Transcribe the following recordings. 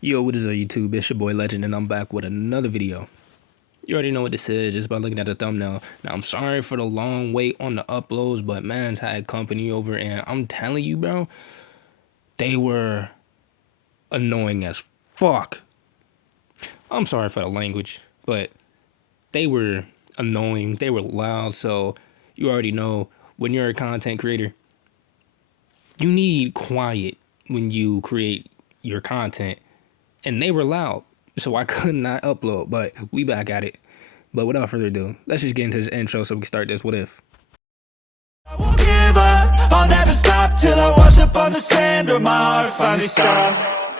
Yo, what is up YouTube? It's your boy Legend and I'm back with another video. You already know what this is just by looking at the thumbnail. Now I'm sorry for the long wait on the uploads, but man's had company over and I'm telling you bro, they were annoying as fuck. I'm sorry for the language, but they were annoying, they were loud, so you already know when you're a content creator, you need quiet when you create your content. And they were loud, so I could not upload, but we back at it. But without further ado, let's just get into this intro so we can start this what if. I won't give up, I'll never stop till I wash up on the sand or my heart finally stops.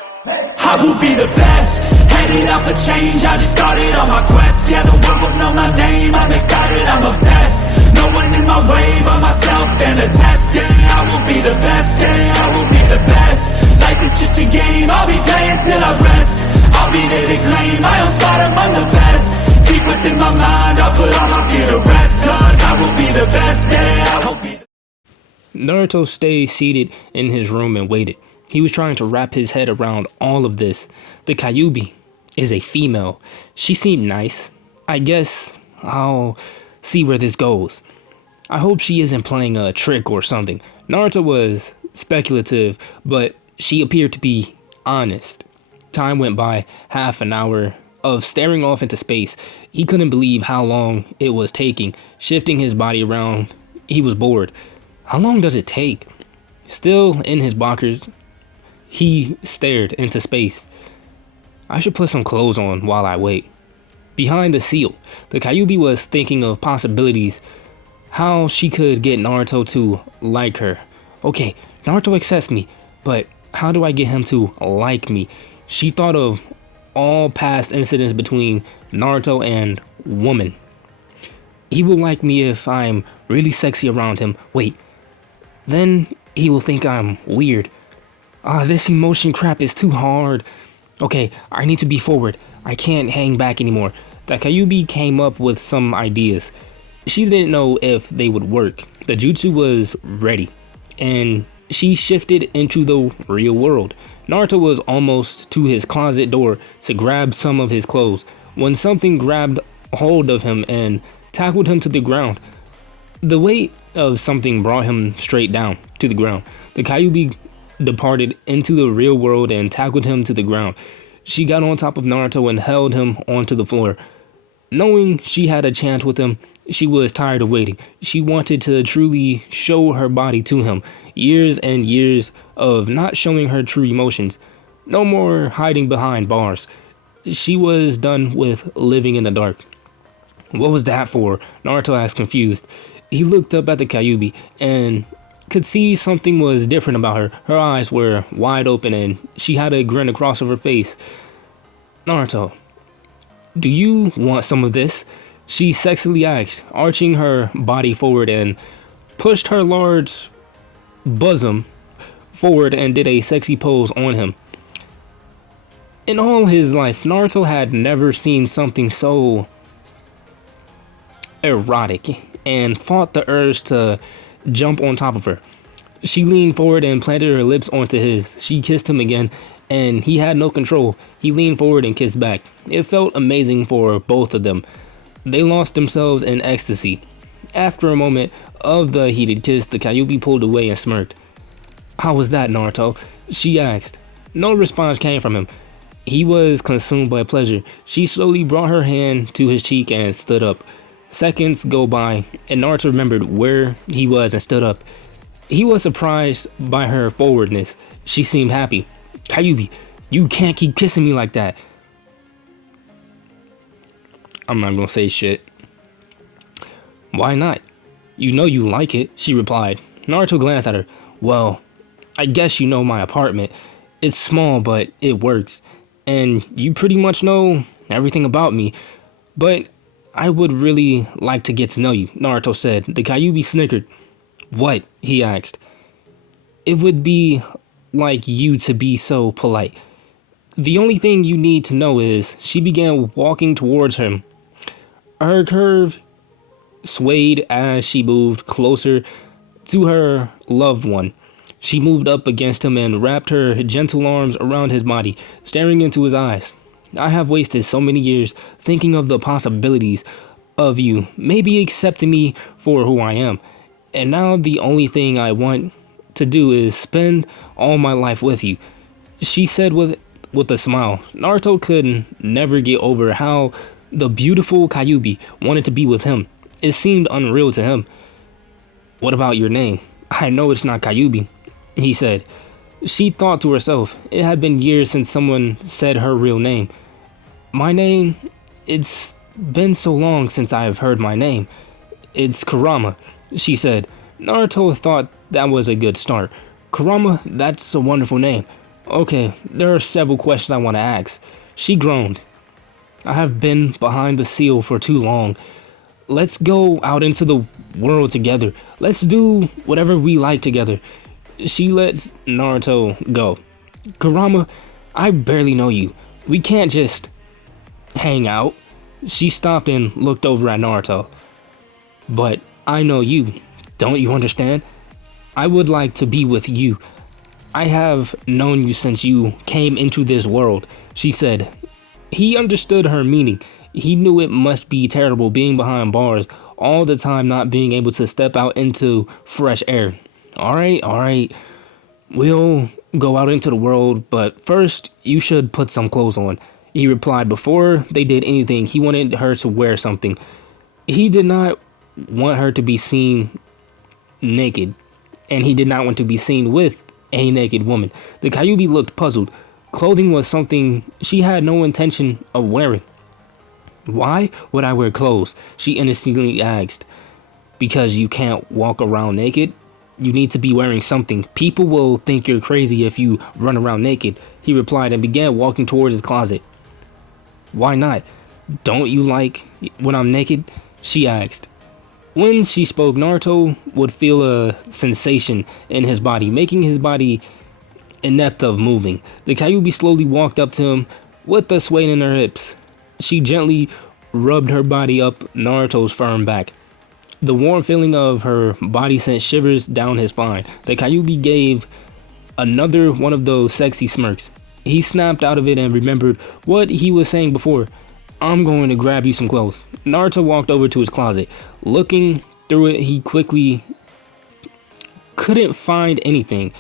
I will be the best, headed out for change, I just started on my quest. Yeah, the world will know my name, I'm excited, I'm obsessed. No one in my way but myself and a test. Yeah, I will be the best, yeah, I will be the best. Life is just a game, I'll be playing till I rest. I'll be there to claim my own spot among the best. Deep within my mind, I'll put all my fear to rest. Cause I will be the best, yeah, I will be the Naruto stayed seated in his room and waited. He was trying to wrap his head around all of this. The Kyuubi is a female. She seemed nice. I guess I'll see where this goes. I hope she isn't playing a trick or something. Naruto was speculative, but she appeared to be honest. Time went by, half an hour of staring off into space. He couldn't believe how long it was taking. Shifting his body around, he was bored. How long does it take? Still in his boxers, he stared into space. I should put some clothes on while I wait. Behind the seal, the Kyuubi was thinking of possibilities. How she could get Naruto to like her. Okay, Naruto accepts me, but how do I get him to like me? She thought of all past incidents between Naruto and woman. He will like me if I'm really sexy around him. Wait, then he will think I'm weird. This emotion crap is too hard. Okay, I need to be forward. I can't hang back anymore. The Kyuubi came up with some ideas. She didn't know if they would work. The jutsu was ready, and she shifted into the real world. Naruto was almost to his closet door to grab some of his clothes when something grabbed hold of him and tackled him to the ground. The weight of something brought him straight down to the ground. The Kyuubi departed into the real world and tackled him to the ground. She got on top of Naruto and held him onto the floor. Knowing she had a chance with him, she was tired of waiting. She wanted to truly show her body to him. Years and years of not showing her true emotions. No more hiding behind bars. She was done with living in the dark. What was that for? Naruto asked, confused. He looked up at the Kyuubi and could see something was different about her. Her eyes were wide open and she had a grin across her face. Naruto, do you want some of this? She sexily asked, arching her body forward and pushed her large bosom forward and did a sexy pose on him. In all his life, Naruto had never seen something so erotic and fought the urge to jump on top of her. She leaned forward and planted her lips onto his. She kissed him again, and he had no control. He leaned forward and kissed back. It felt amazing for both of them. They lost themselves in ecstasy. After a moment of the heated kiss, the Kyuubi pulled away and smirked. How was that, Naruto? She asked. No response came from him. He was consumed by pleasure. She slowly brought her hand to his cheek and stood up. Seconds go by, and Naruto remembered where he was and stood up. He was surprised by her forwardness. She seemed happy. Kyuubi, you can't keep kissing me like that. I'm not gonna say shit. Why not? You know you like it, she replied. Naruto glanced at her. Well, I guess you know my apartment. It's small, but it works. And you pretty much know everything about me. But I would really like to get to know you, Naruto said. The Kyuubi snickered. What? He asked. It would be like you to be so polite. The only thing you need to know is she began walking towards him. Her curve swayed as she moved closer to her loved one. She moved up against him and wrapped her gentle arms around his body, staring into his eyes. I have wasted so many years thinking of the possibilities of you maybe accepting me for who I am. And now the only thing I want to do is spend all my life with you, she said with a smile. Naruto could never get over how the beautiful Kyuubi wanted to be with him. It seemed unreal to him. What about your name? I know it's not Kyuubi, he said. She thought to herself, it had been years since someone said her real name. My name? It's been so long since I have heard my name. It's Kurama, she said. Naruto thought that was a good start. Kurama, that's a wonderful name. Okay, there are several questions I want to ask. She groaned. I have been behind the seal for too long. Let's go out into the world together. Let's do whatever we like together. She lets Naruto go. Kurama, I barely know you. We can't just hang out. She stopped and looked over at Naruto. But I know you. Don't you understand? I would like to be with you. I have known you since you came into this world, she said. He understood her meaning. He knew it must be terrible being behind bars all the time, not being able to step out into fresh air. All right. We'll go out into the world, but first you should put some clothes on, he replied. Before they did anything, he wanted her to wear something. He did not want her to be seen naked, and he did not want to be seen with a naked woman. The Kyuubi looked puzzled. Clothing was something she had no intention of wearing. Why would I wear clothes? She innocently asked. Because you can't walk around naked. You need to be wearing something. People will think you're crazy if you run around naked, he replied and began walking towards his closet. Why not? Don't you like when I'm naked? She asked. When she spoke, Naruto would feel a sensation in his body, making his body inept of moving. The Kyuubi slowly walked up to him with a sway in her hips. She gently rubbed her body up Naruto's firm back. The warm feeling of her body sent shivers down his spine. The Kyuubi gave another one of those sexy smirks. He snapped out of it and remembered what he was saying before. I'm going to grab you some clothes. Naruto walked over to his closet. Looking through it, he quickly couldn't find anything.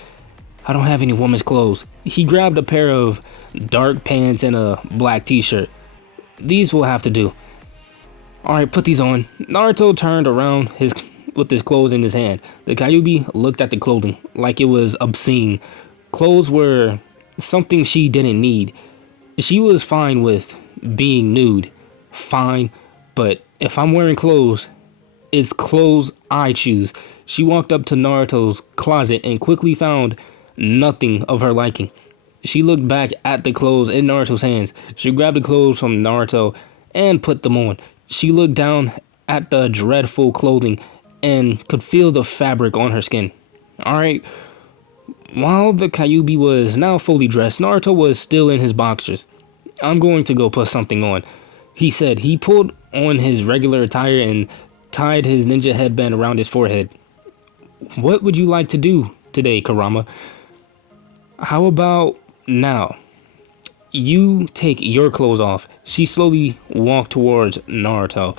I don't have any woman's clothes. He grabbed a pair of dark pants and a black t-shirt. These will have to do. Alright, put these on. Naruto turned around with his clothes in his hand. The Kyuubi looked at the clothing like it was obscene. Clothes were something she didn't need. She was fine with being nude. Fine, but if I'm wearing clothes, it's clothes I choose. She walked up to Naruto's closet and quickly found nothing of her liking. She looked back at the clothes in Naruto's hands. She grabbed the clothes from Naruto and put them on. She looked down at the dreadful clothing and could feel the fabric on her skin. Alright. While the Kyuubi was now fully dressed, Naruto was still in his boxers. I'm going to go put something on, he said. He pulled on his regular attire and tied his ninja headband around his forehead. What would you like to do today, Kurama? How about now? You take your clothes off. She slowly walked towards Naruto.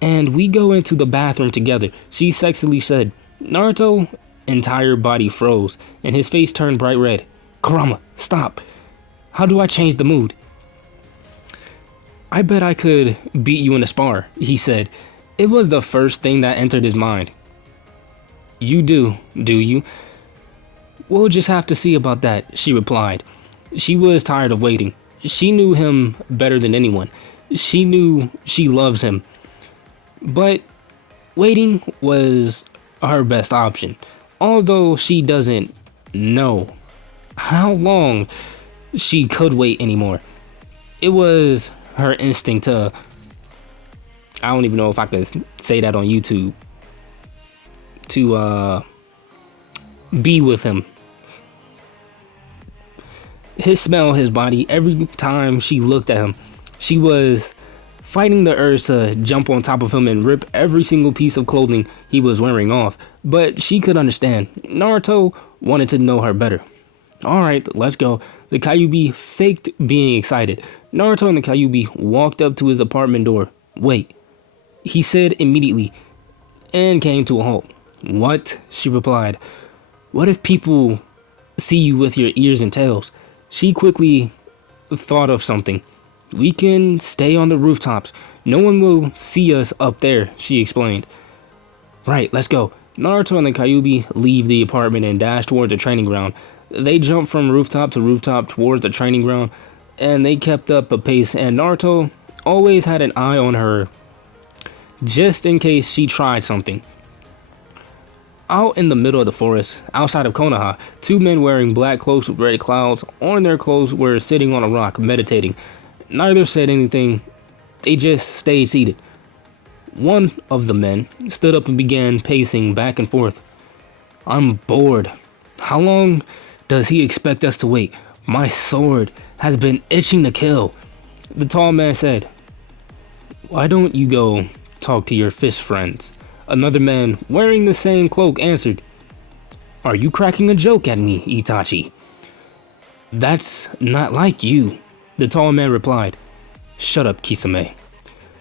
And we go into the bathroom together, she sexily said. Naruto's entire body froze and his face turned bright red. Kurama, stop. How do I change the mood? I bet I could beat you in a spar, he said. It was the first thing that entered his mind. You do you? We'll just have to see about that, she replied. She was tired of waiting. She knew him better than anyone. She knew she loves him. But waiting was her best option, although she doesn't know how long she could wait anymore. It was her instinct to, I don't even know if I could say that on YouTube, to be with him. His smell, his body, every time she looked at him, she was fighting the urge to jump on top of him and rip every single piece of clothing he was wearing off. But she could understand. Naruto wanted to know her better. Alright, let's go. The Kyuubi faked being excited. Naruto and the Kyuubi walked up to his apartment door. Wait, he said immediately, and came to a halt. What? She replied. What if people see you with your ears and tails? She quickly thought of something. We can stay on the rooftops. No one will see us up there, she explained. Right, let's go. Naruto and the Kyuubi leave the apartment and dash towards the training ground. They jump from rooftop to rooftop towards the training ground, and they kept up a pace, and Naruto always had an eye on her, just in case she tried something. Out in the middle of the forest, outside of Konoha, two men wearing black cloaks with red clouds on their clothes were sitting on a rock, meditating. Neither said anything, they just stayed seated. One of the men stood up and began pacing back and forth. I'm bored. How long does he expect us to wait? My sword has been itching to kill. The tall man said, Why don't you go talk to your fish friends? Another man wearing the same cloak answered, Are you cracking a joke at me, Itachi? That's not like you, the tall man replied. Shut up, Kisame.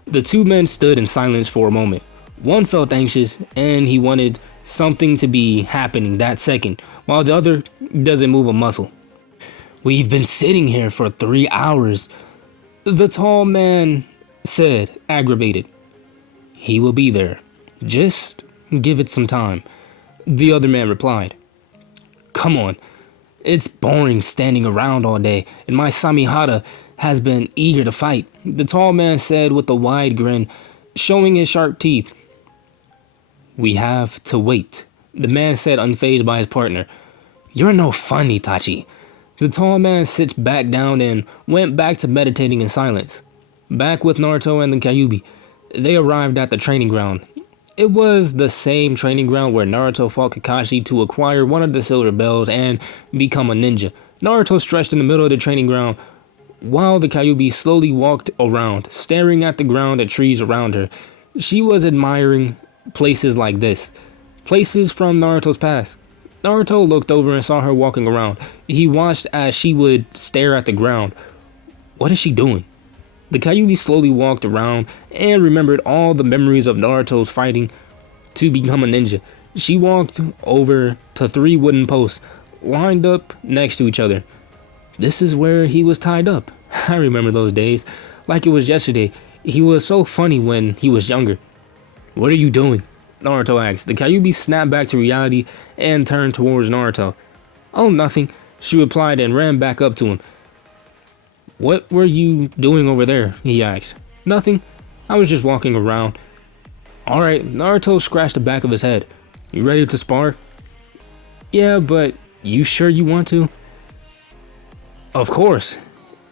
The two men stood in silence for a moment. One felt anxious and he wanted something to be happening that second, while the other doesn't move a muscle. We've been sitting here for 3 hours, the tall man said, aggravated. He will be there. Just give it some time, the other man replied. Come on, it's boring standing around all day, and my Samihara has been eager to fight, the tall man said with a wide grin, showing his sharp teeth. We have to wait, the man said, unfazed by his partner. You're no fun, Itachi. The tall man sits back down and went back to meditating in silence. Back with Naruto and the Kyuubi, they arrived at the training ground. It was the same training ground where Naruto fought Kakashi to acquire one of the silver bells and become a ninja. Naruto stretched in the middle of the training ground while the Kyuubi slowly walked around, staring at the ground and trees around her. She was admiring places like this, places from Naruto's past. Naruto looked over and saw her walking around. He watched as she would stare at the ground. What is she doing? The Kyuubi slowly walked around and remembered all the memories of Naruto's fighting to become a ninja. She walked over to 3 wooden posts lined up next to each other. This is where he was tied up. I remember those days like it was yesterday. He was so funny when he was younger. What are you doing? Naruto asked. The Kyuubi snapped back to reality and turned towards Naruto. Oh, nothing, she replied and ran back up to him. What were you doing over there? He asked. Nothing. I was just walking around. Alright, Naruto scratched the back of his head. You ready to spar? Yeah, but you sure you want to? Of course.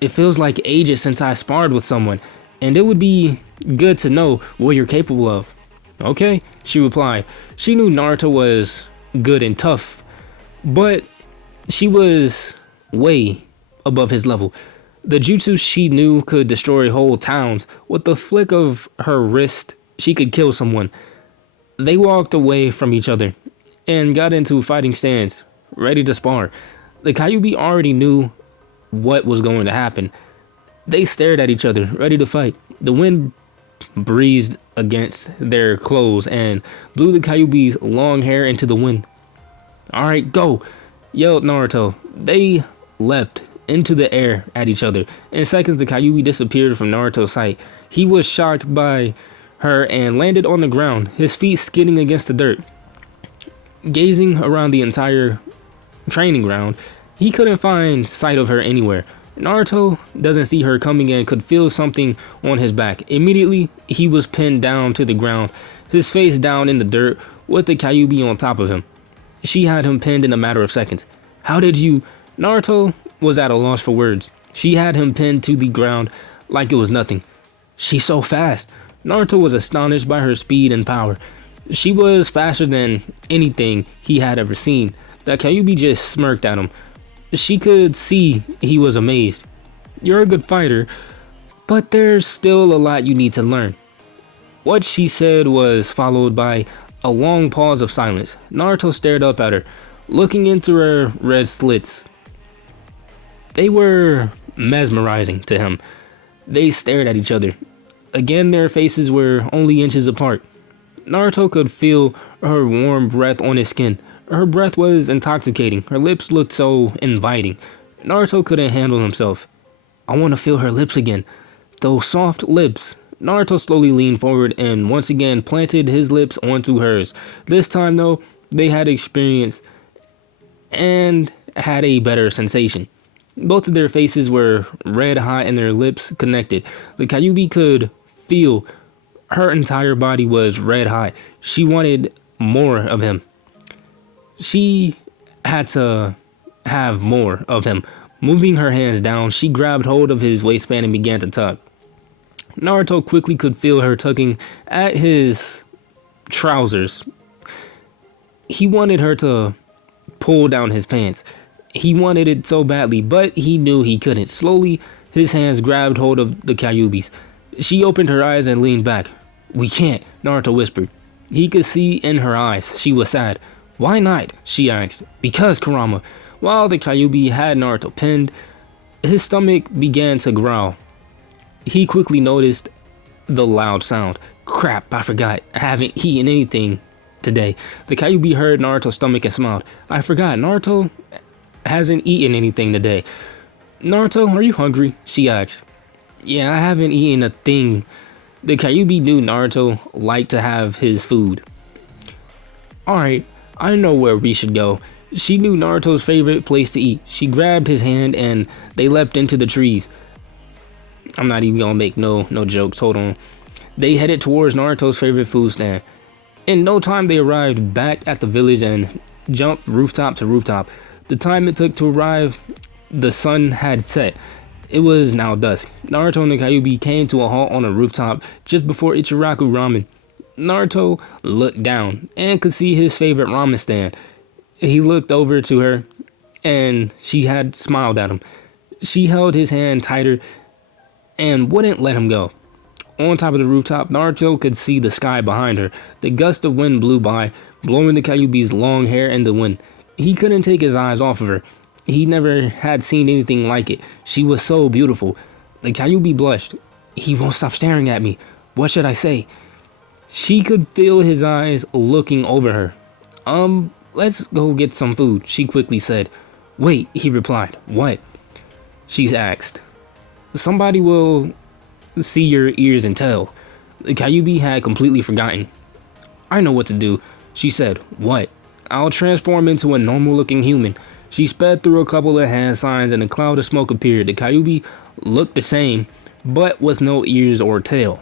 It feels like ages since I sparred with someone, and it would be good to know what you're capable of. Okay, she replied. She knew Naruto was good and tough, but she was way above his level. The jutsu she knew could destroy whole towns. With the flick of her wrist, she could kill someone. They walked away from each other and got into a fighting stance, ready to spar. The Kyuubi already knew what was going to happen. They stared at each other, ready to fight. The wind breezed against their clothes and blew the Kyuubi's long hair into the wind. Alright, go, yelled Naruto. They leapt into the air at each other. In seconds, the Kyuubi disappeared from Naruto's sight. He was shocked by her and landed on the ground, his feet skidding against the dirt. Gazing around the entire training ground, he couldn't find sight of her anywhere. Naruto doesn't see her coming and could feel something on his back. Immediately, he was pinned down to the ground, his face down in the dirt with the Kyuubi on top of him. She had him pinned in a matter of seconds. How did you... Naruto was at a loss for words. She had him pinned to the ground like it was nothing. She's so fast. Naruto was astonished by her speed and power. She was faster than anything he had ever seen. The Kyuubi just smirked at him. She could see he was amazed. You're a good fighter, but there's still a lot you need to learn. What she said was followed by a long pause of silence. Naruto stared up at her, looking into her red slits. They were mesmerizing to him. They stared at each other. Again, their faces were only inches apart. Naruto could feel her warm breath on his skin. Her breath was intoxicating. Her lips looked so inviting. Naruto couldn't handle himself. I want to feel her lips again. Those soft lips. Naruto slowly leaned forward and once again planted his lips onto hers. This time though, they had experience and had a better sensation. Both of their faces were red hot and their lips connected. The Kyuubi could feel her entire body was red hot. She wanted more of him. She had to have more of him. Moving her hands down, she grabbed hold of his waistband and began to tug. Naruto quickly could feel her tugging at his trousers. He wanted her to pull down his pants. He wanted it so badly, but he knew he couldn't. Slowly, his hands grabbed hold of the Kyuubi's. She opened her eyes and leaned back. We can't, Naruto whispered. He could see in her eyes she was sad. Why not? She asked. Because, Kurama. While the Kyuubi had Naruto pinned, his stomach began to growl. He quickly noticed the loud sound. Crap, I forgot. I haven't eaten anything today. The Kyuubi heard Naruto's stomach and smiled. I forgot, Naruto hasn't eaten anything today. Naruto, are you hungry? She asked. Yeah, I haven't eaten a thing. The Kyuubi knew Naruto liked to have his food. Alright, I know where we should go. She knew Naruto's favorite place to eat. She grabbed his hand and they leapt into the trees. I'm not even gonna make no jokes, hold on. They headed towards Naruto's favorite food stand. In no time they arrived back at the village and jumped rooftop to rooftop. The time it took to arrive, the sun had set. It was now dusk. Naruto and the Kyuubi came to a halt on a rooftop just before Ichiraku Ramen. Naruto looked down and could see his favorite ramen stand. He looked over to her and she had smiled at him. She held his hand tighter and wouldn't let him go. On top of the rooftop, Naruto could see the sky behind her. The gust of wind blew by, blowing the Kyuubi's long hair in the wind. He couldn't take his eyes off of her. He never had seen anything like it. She was so beautiful. The Kyuubi blushed. He won't stop staring at me. What should I say? She could feel his eyes looking over her. Let's go get some food, she quickly said. Wait, he replied. What? She asked. Somebody will see your ears and tell. The Kyuubi had completely forgotten. I know what to do, she said. What? I'll transform into a normal-looking human. She sped through a couple of hand signs and a cloud of smoke appeared. The Kyuubi looked the same, but with no ears or tail.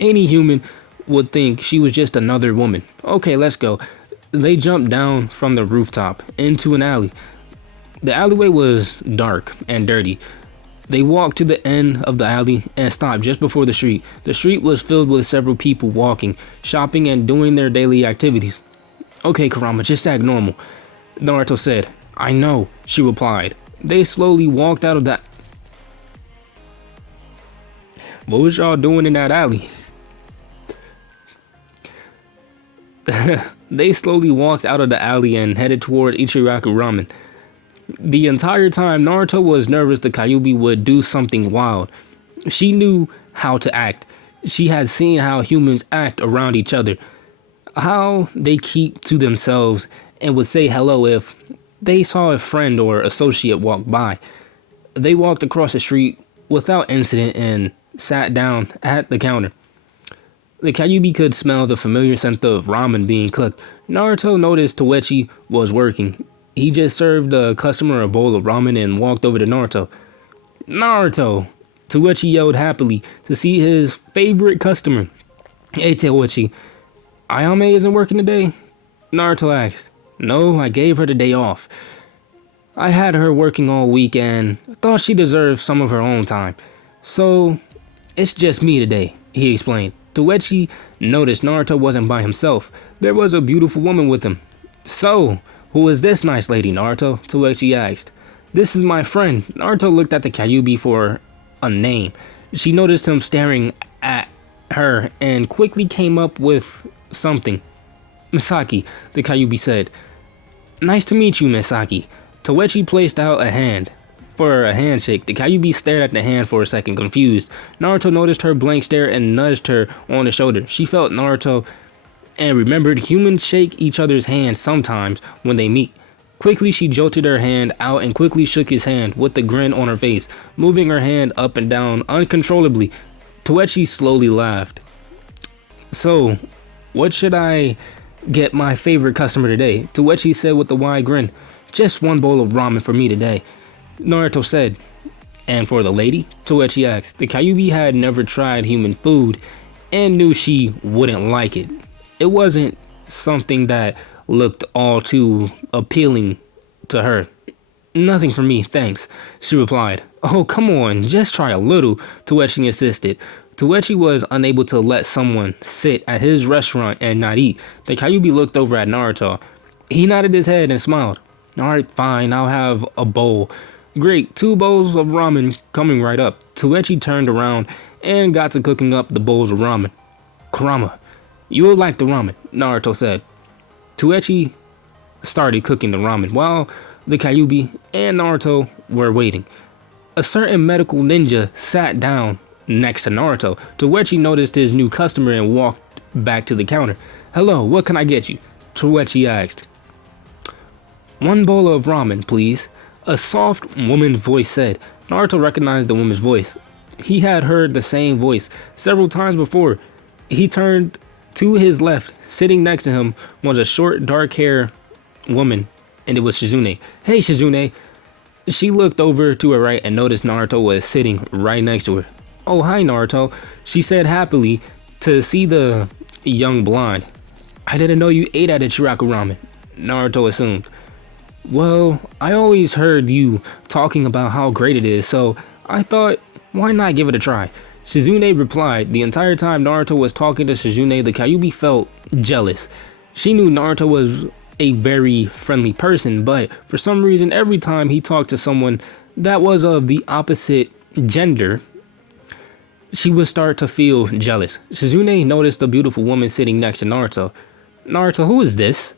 Any human would think she was just another woman. Okay, let's go. They jumped down from the rooftop into an alley. The alleyway was dark and dirty. They walked to the end of the alley and stopped just before the street. The street was filled with several people walking, shopping, and doing their daily activities. Okay, Kurama, just act normal, Naruto said. I know, she replied. They slowly walked out of that. What was y'all doing in that alley? They slowly walked out of the alley and headed toward Ichiraku Ramen. The entire time, Naruto was nervous the Kyuubi would do something wild. She knew how to act. She had seen how humans act around each other. How they keep to themselves and would say hello if they saw a friend or associate walk by. They walked across the street without incident and sat down at the counter. The Kyuubi could smell the familiar scent of ramen being cooked. Naruto noticed Toechi was working. He just served a customer a bowl of ramen and walked over to Naruto. Naruto! Toechi yelled happily to see his favorite customer. Hey Toechi, Ayame isn't working today? Naruto asked. No, I gave her the day off. I had her working all week and thought she deserved some of her own time. So, it's just me today, he explained. Toechi noticed Naruto wasn't by himself. There was a beautiful woman with him. So, who is this nice lady, Naruto? Toechi asked. This is my friend. Naruto looked at the Kyuubi for a name. She noticed him staring at her and quickly came up with something. "Misaki," the Kyuubi said. "Nice to meet you, Misaki." Toechi placed out a hand for a handshake. The Kyuubi stared at the hand for a second, confused. Naruto noticed her blank stare and nudged her on the shoulder. She felt Naruto and remembered humans shake each other's hands sometimes when they meet. Quickly, she jolted her hand out and quickly shook his hand with a grin on her face, moving her hand up and down uncontrollably. Toechi slowly laughed. "So, what should I get my favorite customer today?" Toechi said with a wide grin. "Just one bowl of ramen for me today," Naruto said. "And for the lady?" Toechi asked. The Kyuubi had never tried human food and knew she wouldn't like it. It wasn't something that looked all too appealing to her. "Nothing for me, thanks," she replied. "Oh, come on, just try a little," Toechi insisted. Toechi was unable to let someone sit at his restaurant and not eat. The Kyuubi looked over at Naruto. He nodded his head and smiled. "Alright, fine, I'll have a bowl." "Great, 2 bowls of ramen coming right up." Toechi turned around and got to cooking up the bowls of ramen. "Kurama, you'll like the ramen," Naruto said. Toechi started cooking the ramen while the Kyuubi and Naruto were waiting. A certain medical ninja sat down next to Naruto. Toechi noticed his new customer and walked back to the counter. "Hello, what can I get you?" Toechi asked. "1 bowl of ramen, please," a soft woman's voice said. Naruto recognized the woman's voice. He had heard the same voice several times before. He turned to his left. Sitting next to him was a short, dark-haired woman, and it was Shizune. "Hey, Shizune." She looked over to her right and noticed Naruto was sitting right next to her. "Oh, hi, Naruto," she said happily to see the young blonde. "I didn't know you ate at Ichiraku ramen," Naruto assumed. "Well, I always heard you talking about how great it is, so I thought, why not give it a try?" Shizune replied. The entire time Naruto was talking to Shizune, the Kyuubi felt jealous. She knew Naruto was a very friendly person, but for some reason, every time he talked to someone that was of the opposite gender, she would start to feel jealous. Shizune noticed a beautiful woman sitting next to Naruto. "Naruto, who is this?"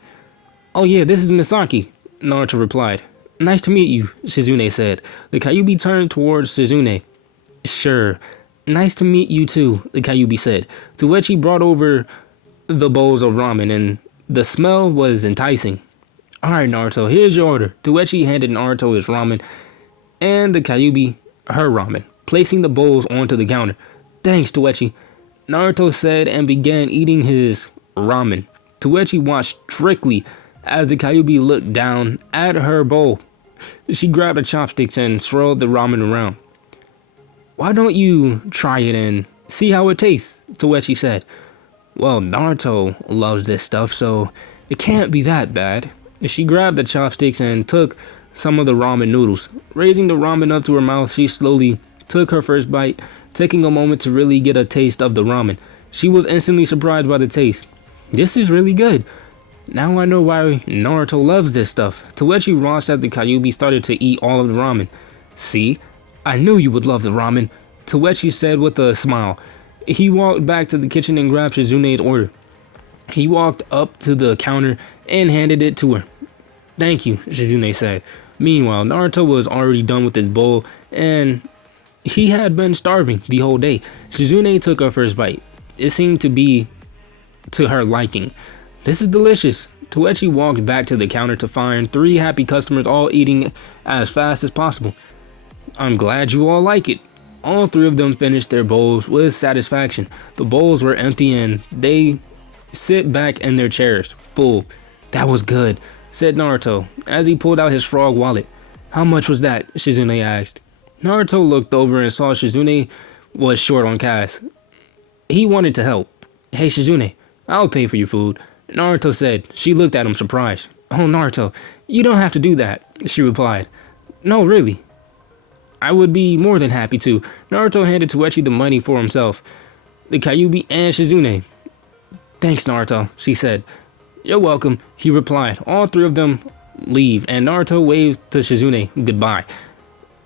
"Oh yeah, this is Misaki," Naruto replied. "Nice to meet you," Shizune said. The Kyuubi turned towards Shizune. "Sure. Nice to meet you too," the Kyuubi said. Toechi brought over the bowls of ramen and the smell was enticing. "Alright, Naruto, here's your order." Toechi handed Naruto his ramen and the Kyuubi her ramen, placing the bowls onto the counter. "Thanks, Toechi," Naruto said and began eating his ramen. Toechi watched strictly as the Kyuubi looked down at her bowl. She grabbed the chopsticks and swirled the ramen around. "Why don't you try it and see how it tastes?" Toechi said. "Well, Naruto loves this stuff, so it can't be that bad." She grabbed the chopsticks and took some of the ramen noodles. Raising the ramen up to her mouth, she slowly took her first bite, taking a moment to really get a taste of the ramen. She was instantly surprised by the taste. "This is really good. Now I know why Naruto loves this stuff." Toechi watched as the Kyuubi started to eat all of the ramen. "See? I knew you would love the ramen," Toechi said with a smile. He walked back to the kitchen and grabbed Shizune's order. He walked up to the counter and handed it to her. "Thank you," Shizune said. Meanwhile, Naruto was already done with his bowl and he had been starving the whole day. Shizune took her first bite. It seemed to be to her liking. "This is delicious." Toechi walked back to the counter to find 3 happy customers all eating as fast as possible. "I'm glad you all like it." All 3 of them finished their bowls with satisfaction. The bowls were empty and they sit back in their chairs, full. "That was good," said Naruto as he pulled out his frog wallet. "How much was that?" Shizune asked. Naruto looked over and saw Shizune was short on cash. He wanted to help. "Hey Shizune, I'll pay for your food," Naruto said. She looked at him surprised. "Oh Naruto, you don't have to do that," she replied. "No, really. I would be more than happy to." Naruto handed Toechi the money for himself, the Kyuubi, and Shizune. "Thanks, Naruto," she said. "You're welcome," he replied. All 3 of them leave, and Naruto waved to Shizune goodbye.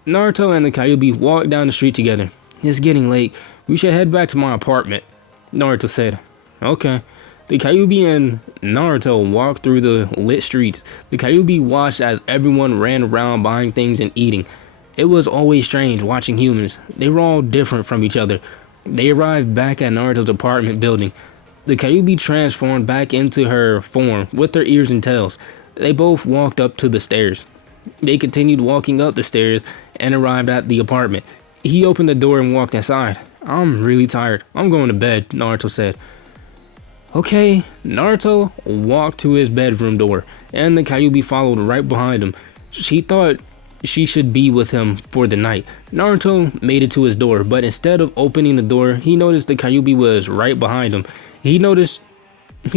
Naruto and the Kyuubi walked down the street together. It's getting late. We should head back to my apartment, Naruto said. Okay. The Kyuubi and Naruto walked through the lit streets. The Kyuubi watched as everyone ran around buying things and eating. It was always strange watching humans. They were all different from each other. They arrived back at Naruto's apartment building. The Kyuubi transformed back into her form with their ears and tails. They both walked up to the stairs. They continued walking up the stairs and arrived at the apartment. He opened the door and walked inside. I'm really tired. I'm going to bed, Naruto said. Okay, Naruto walked to his bedroom door, and the Kyuubi followed right behind him. She thought she should be with him for the night. Naruto made it to his door, but instead of opening the door, he noticed the Kyuubi was right behind him. He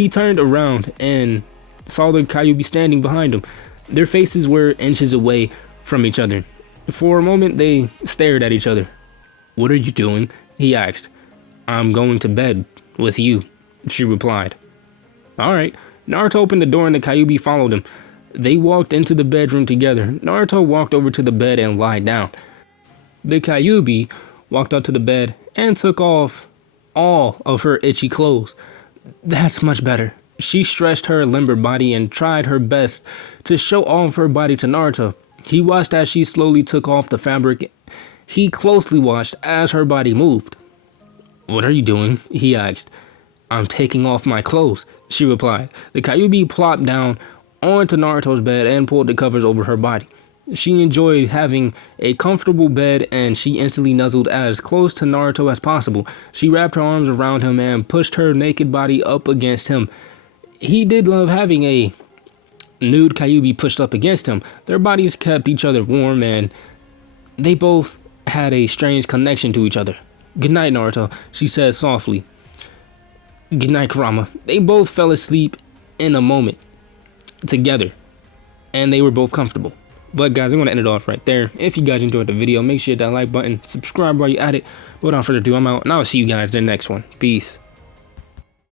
turned around and saw the Kyuubi standing behind him. Their faces were inches away from each other. For a moment, they stared at each other. What are you doing? He asked. I'm going to bed with you, she replied. Alright. Naruto opened the door and the Kyuubi followed him. They walked into the bedroom together. Naruto walked over to the bed and lied down. The Kyuubi walked up to the bed and took off all of her itchy clothes. That's much better. She stretched her limber body and tried her best to show all of her body to Naruto. He watched as she slowly took off the fabric. He closely watched as her body moved. What are you doing? He asked. I'm taking off my clothes, she replied. The Kyuubi plopped down onto Naruto's bed and pulled the covers over her body. She enjoyed having a comfortable bed and she instantly nuzzled as close to Naruto as possible. She wrapped her arms around him and pushed her naked body up against him. He did love having a nude Kyuubi pushed up against him. Their bodies kept each other warm and they both had a strange connection to each other. Good night, Naruto, she said softly. Good night, Kurama. They both fell asleep in a moment together and they were both comfortable. But guys, I'm going to end it off right there. If you guys enjoyed the video, make sure to hit that like button, subscribe while you're at it. But without further ado, I'm out and I'll see you guys in the next one. Peace.